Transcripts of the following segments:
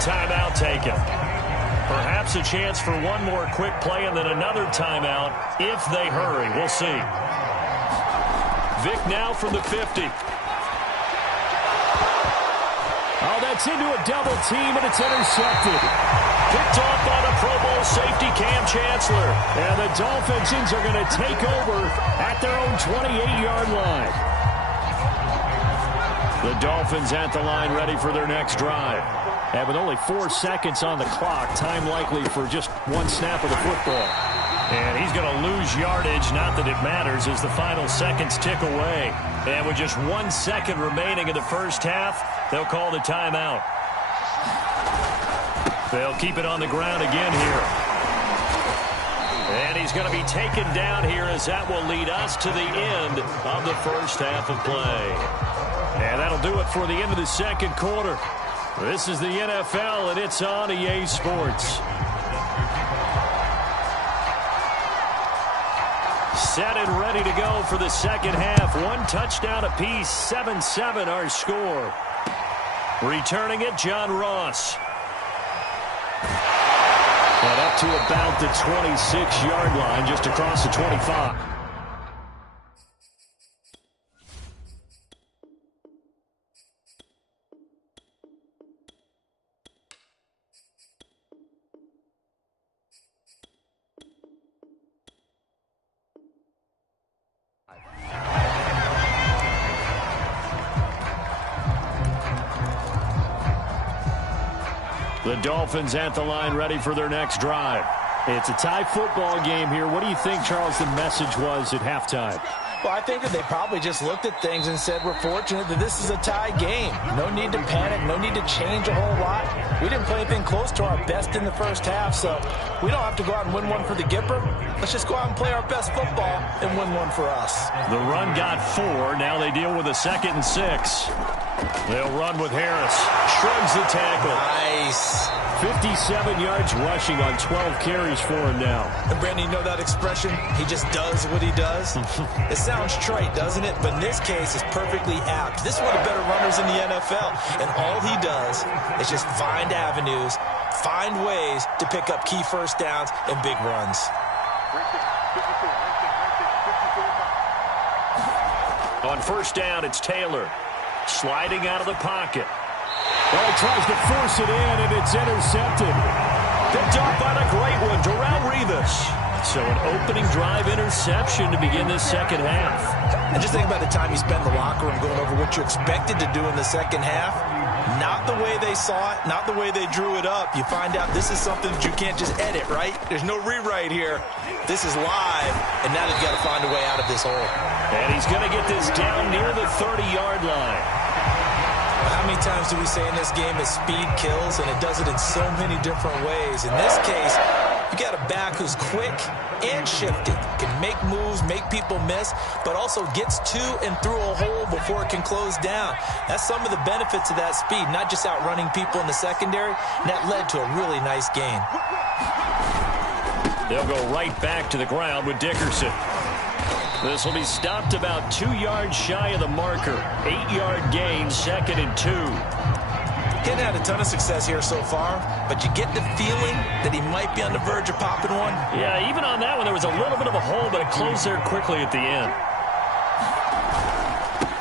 timeout taken. Perhaps a chance for one more quick play and then another timeout if they hurry. We'll see. Vic now from the 50. Oh, that's into a double team, and it's intercepted. Picked off by the Pro Bowl safety Cam Chancellor. And the Dolphins are going to take over at their own 28-yard line. The Dolphins at the line ready for their next drive. And with only 4 seconds on the clock, time likely for just one snap of the football. And he's going to lose yardage, not that it matters, as the final seconds tick away. And with just 1 second remaining in the first half, they'll call the timeout. They'll keep it on the ground again here. And he's going to be taken down here as that will lead us to the end of the first half of play. And that'll do it for the end of the second quarter. This is the NFL, and it's on EA Sports. Set and ready to go for the second half. 1 touchdown apiece, 7-7 our score. Returning it, John Ross. And up to about the 26-yard line, just across the 25. The Dolphins at the line ready for their next drive. It's a tie football game here. What do you think, Charles, the message was at halftime? Well, I think that they probably just looked at things and said, we're fortunate that this is a tie game. No need to panic. No need to change a whole lot. We didn't play anything close to our best in the first half, so we don't have to go out and win one for the Gipper. Let's just go out and play our best football and win one for us. The run got 4. Now they deal with a 2nd and 6. They'll run with Harris. Shrugs the tackle. Nice. 57 yards rushing on 12 carries for him now. And Brandon, you know that expression? He just does what he does. It sounds trite, doesn't it? But in this case, it's perfectly apt. This is one of the better runners in the NFL. And all he does is just find avenues, find ways to pick up key first downs and big runs. On first down, it's Taylor. Sliding out of the pocket. Well, he tries to force it in, and it's intercepted. Picked off by the great one, Darrelle Revis. So an opening drive interception to begin this second half. And just think about the time you spent in the locker room going over what you expected to do in the second half. Not the way they saw it, not the way they drew it up. You find out this is something that you can't just edit, right? There's no rewrite here. This is live, and now they've got to find a way out of this hole. And he's going to get this down near the 30-yard line. How many times do we say in this game that speed kills, and it does it in so many different ways? In this case, you got a back who's quick and shifty, can make moves, make people miss, but also gets to and through a hole before it can close down. That's some of the benefits of that speed, not just outrunning people in the secondary, and that led to a really nice gain. They'll go right back to the ground with Dickerson. This will be stopped about 2 yards shy of the marker. 8-yard gain, 2nd and 2. He hadn't had a ton of success here so far, but you get the feeling that he might be on the verge of popping one. Yeah, even on that one, there was a little bit of a hole, but it closed there quickly at the end.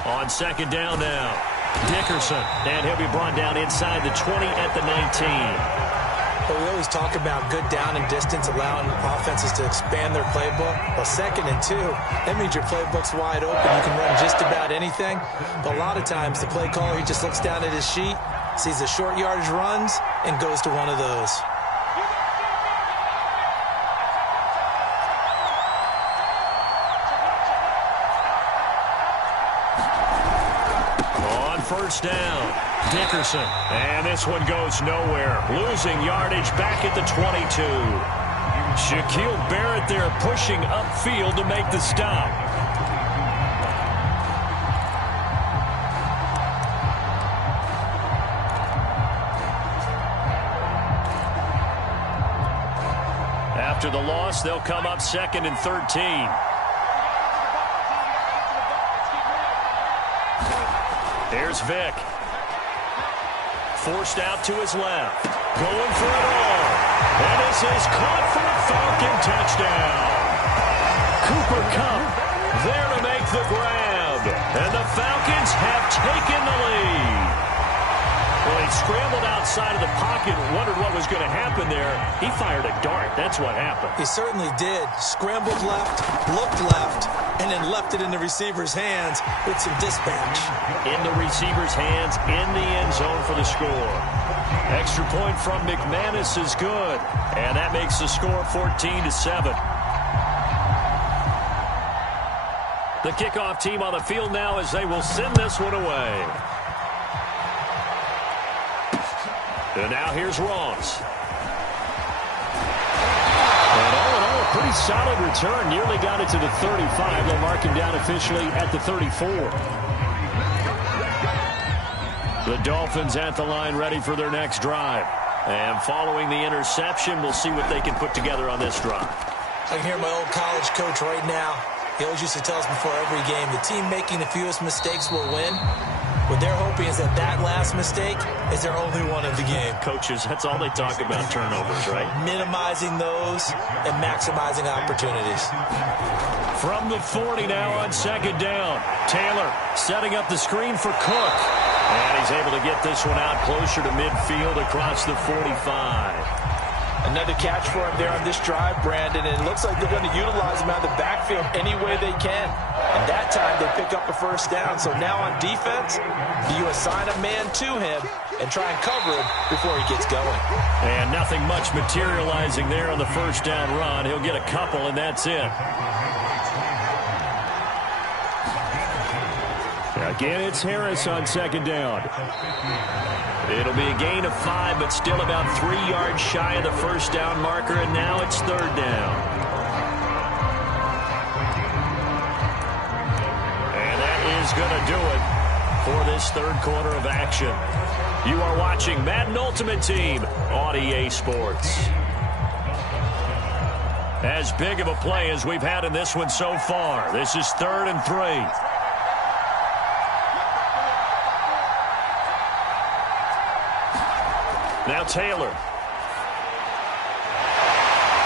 On second down now, Dickerson, and he'll be brought down inside the 20 at the 19. But we always talk about good down and distance, allowing offenses to expand their playbook. Well, 2nd and 2, that means your playbook's wide open. You can run just about anything. But a lot of times, the play caller, he just looks down at his sheet, sees the short yardage runs, and goes to one of those. On first down, Dickerson, and this one goes nowhere. Losing yardage back at the 22. Shaquille Barrett there pushing upfield to make the stop. After the loss, they'll come up 2nd and 13. Here's Vic. Forced out to his left. Going for it all. And this is caught for a Falcon touchdown. Cooper Kupp there to make the grab. And the Falcons have taken the lead. Well, he scrambled outside of the pocket and wondered what was going to happen there. He fired a dart. That's what happened. He certainly did. Scrambled left, looked left, and then left it in the receiver's hands with some dispatch. In the receiver's hands, in the end zone for the score. Extra point from McManus is good. And that makes the score 14-7. The kickoff team on the field now as they will send this one away. And now here's Ross. And all in all, a pretty solid return. Nearly got it to the 35. They'll mark him down officially at the 34. The Dolphins at the line ready for their next drive. And following the interception, we'll see what they can put together on this drive. I can hear my old college coach right now. He always used to tell us before every game, the team making the fewest mistakes will win. What they're hoping is that that last mistake is their only one of the game. Coaches, that's all they talk about, turnovers, right? Minimizing those and maximizing opportunities. From the 40 now on second down. Taylor setting up the screen for Cook. And he's able to get this one out closer to midfield across the 45. Another catch for him there on this drive, Brandon, and it looks like they're going to utilize him out of the backfield any way they can. And that time they pick up a first down. So now on defense, do you assign a man to him and try and cover him before he gets going? And nothing much materializing there on the first down run. He'll get a couple, and that's it. Again, it's Harris on second down. It'll be a gain of 5, but still about 3 yards shy of the first down marker, and now it's third down. And that is going to do it for this third quarter of action. You are watching Madden Ultimate Team on EA Sports. As big of a play as we've had in this one so far. This is 3rd and 3. Now Taylor.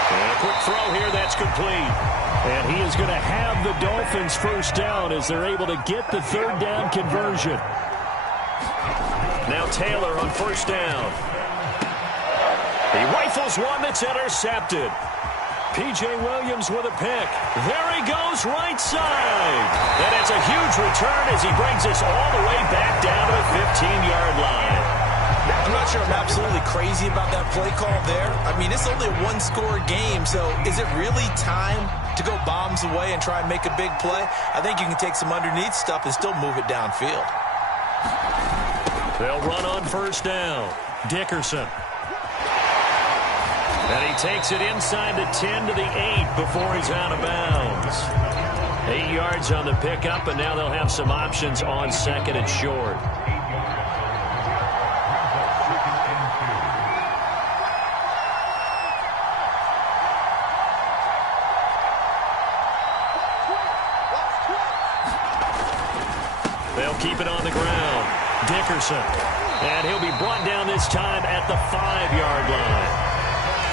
And a quick throw here, that's complete. And he is going to have the Dolphins first down as they're able to get the third down conversion. Now Taylor on first down. He rifles one that's intercepted. P.J. Williams with a pick. There he goes, right side. And it's a huge return as he brings us all the way back down to the 15-yard line. I'm not sure I'm absolutely crazy about that play call there. I mean, it's only a one-score game, so is it really time to go bombs away and try and make a big play? I think you can take some underneath stuff and still move it downfield. They'll run on first down. Dickerson. And he takes it inside the 10 to the 8 before he's out of bounds. 8 yards on the pickup, and now they'll have some options on second and short. They'll keep it on the ground. Dickerson. And he'll be brought down this time at the 5-yard line.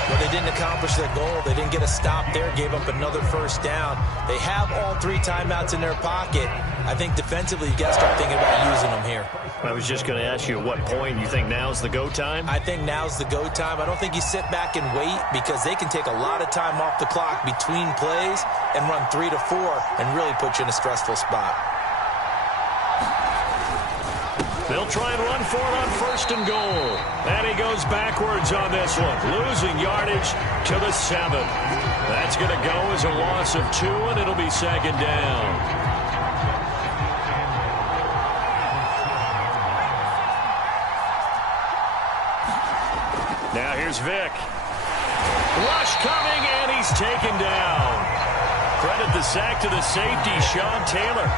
Well, they didn't accomplish their goal. They didn't get a stop there, gave up another first down. They have all 3 timeouts in their pocket. I think defensively you got to start thinking about using them here. I was just going to ask you at what point you think now's the go time? I think now's the go time. I don't think you sit back and wait because they can take a lot of time off the clock between plays and run 3 to 4 and really put you in a stressful spot. They'll try and run for it on first and goal. And he goes backwards on this one, losing yardage to the 7. That's going to go as a loss of 2, and it'll be second down. Now here's Vick. Rush coming, and he's taken down. Credit the sack to the safety, Sean Taylor.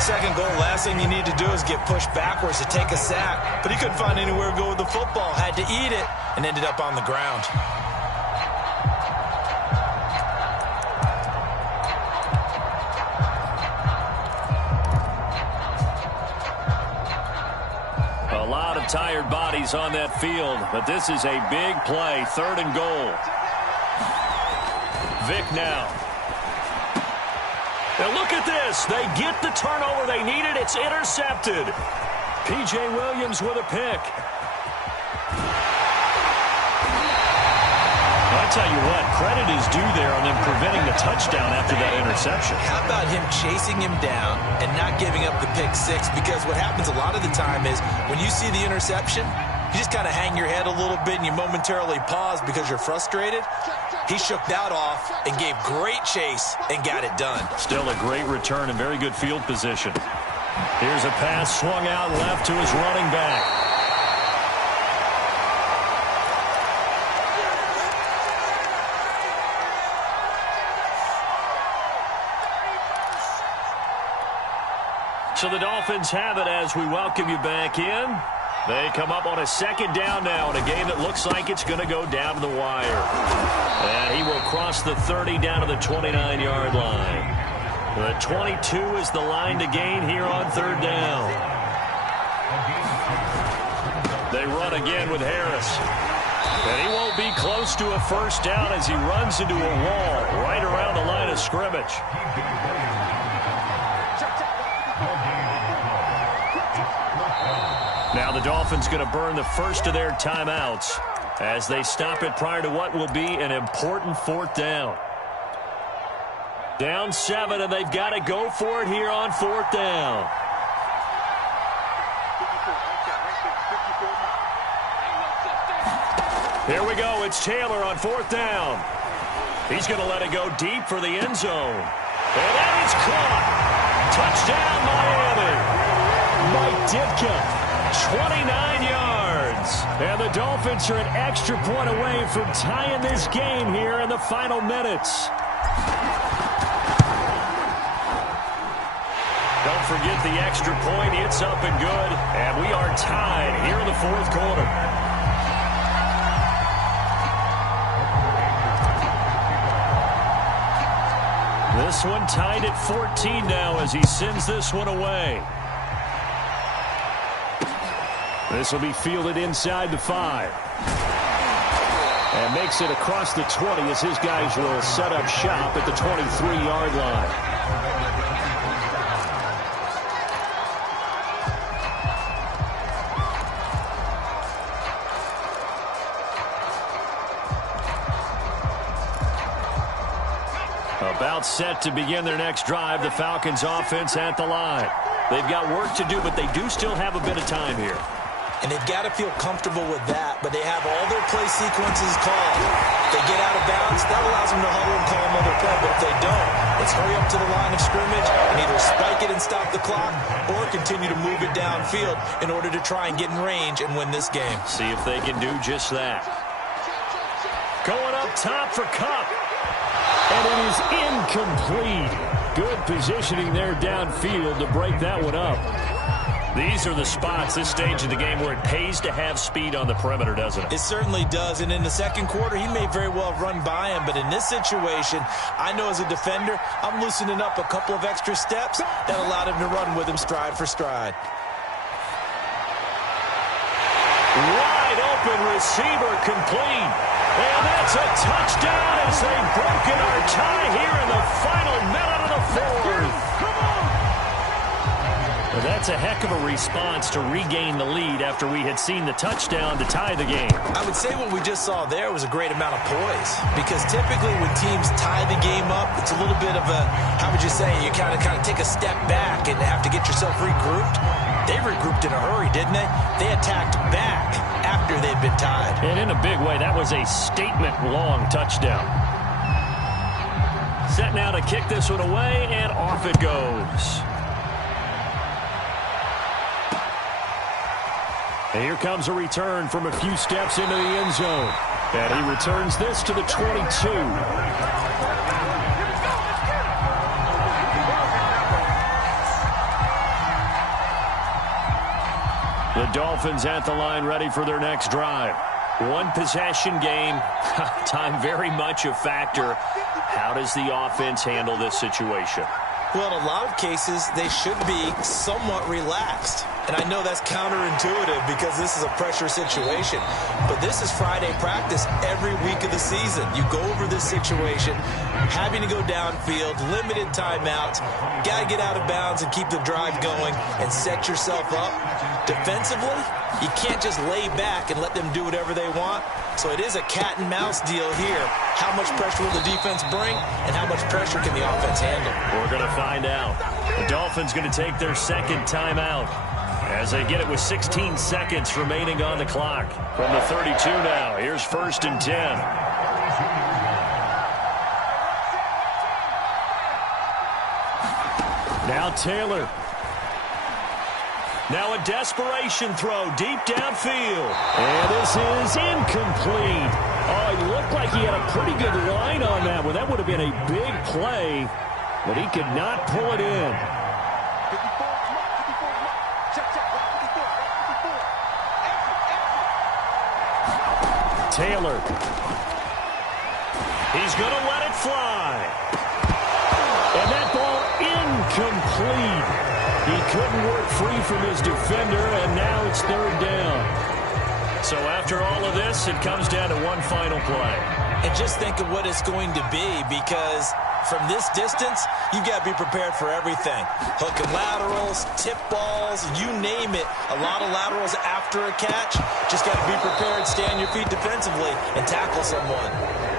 Second goal, last thing you need to do is get pushed backwards to take a sack. But he couldn't find anywhere to go with the football. Had to eat it and ended up on the ground. lot of tired bodies on that field, but this is a big play, 3rd and goal. Vic now. And look at this. They get the turnover they needed. It's intercepted. P.J. Williams with a pick. I tell you what, credit is due there on them preventing the touchdown after that interception. How about him chasing him down and not giving up the pick six? Because what happens a lot of the time is when you see the interception, you just kind of hang your head a little bit and you momentarily pause because you're frustrated. He shook that off and gave great chase and got it done. Still a great return and very good field position. Here's a pass swung out left to his running back. So the Dolphins have it as we welcome you back in. They come up on a 2nd down now in a game that looks like it's going to go down to the wire. And he will cross the 30 down to the 29-yard line. The 22 is the line to gain here on 3rd down. They run again with Harris. And he won't be close to a 1st down as he runs into a wall right around the line of scrimmage. Now the Dolphins going to burn the first of their timeouts as they stop it prior to what will be an important 4th down. Down 7, and they've got to go for it here on 4th down. Here we go. It's Taylor on 4th down. He's going to let it go deep for the end zone. And that is caught. Touchdown, Miami. Mike Ditka. 29 yards. And the Dolphins are an extra point away from tying this game here in the final minutes. Don't forget the extra point. It's up and good. And we are tied here in the 4th quarter. This one tied at 14 now as he sends this one away. This will be fielded inside the 5. And makes it across the 20 as his guys will set up shop at the 23-yard line. About set to begin their next drive, the Falcons offense at the line. They've got work to do, but they do still have a bit of time here. And they've got to feel comfortable with that, but they have all their play sequences called. If they get out of bounds, that allows them to huddle and call another play, but if they don't, it's hurry up to the line of scrimmage and either spike it and stop the clock or continue to move it downfield in order to try and get in range and win this game. See if they can do just that. Going up top for Kupp. And it is incomplete. Good positioning there downfield to break that one up. These are the spots, this stage of the game, where it pays to have speed on the perimeter, doesn't it? It certainly does, and in the 2nd quarter, he may very well have run by him, but in this situation, I know as a defender, I'm loosening up a couple of extra steps that allowed him to run with him stride for stride. Wide open receiver complete. And that's a touchdown as they've broken our tie here in the final minute of the 4th. Well, that's a heck of a response to regain the lead after we had seen the touchdown to tie the game. I would say what we just saw there was a great amount of poise, because typically when teams tie the game up, it's a little bit of a, how would you say, you kind of take a step back and have to get yourself regrouped. They regrouped in a hurry, didn't they? They attacked back after they'd been tied. And in a big way, that was a statement-long touchdown. Set now to kick this one away, and off it goes. And here comes a return from a few steps into the end zone. And he returns this to the 22. The Dolphins at the line ready for their next drive. One possession game. Time very much a factor. How does the offense handle this situation? Well, in a lot of cases, they should be somewhat relaxed. And I know that's counterintuitive because this is a pressure situation. But this is Friday practice every week of the season. You go over this situation, having to go downfield, limited timeouts, got to get out of bounds and keep the drive going and set yourself up. Defensively, you can't just lay back and let them do whatever they want. So it is a cat and mouse deal here. How much pressure will the defense bring and how much pressure can the offense handle? We're going to find out. The Dolphins going to take their second timeout as they get it with 16 seconds remaining on the clock. From the 32 now, here's 1st and 10. Now Taylor. Now a desperation throw deep downfield. And this is incomplete. Oh, he looked like he had a pretty good line on that one. That would have been a big play, but he could not pull it in. Taylor. He's going to let it fly. And that ball incomplete. He couldn't work free from his defender, and now it's 3rd down. So after all of this, it comes down to one final play. And just think of what it's going to be, because from this distance, you've got to be prepared for everything. Hook and laterals, tip balls, you name it. A lot of laterals after a catch. Just got to be prepared, stay on your feet defensively, and tackle someone.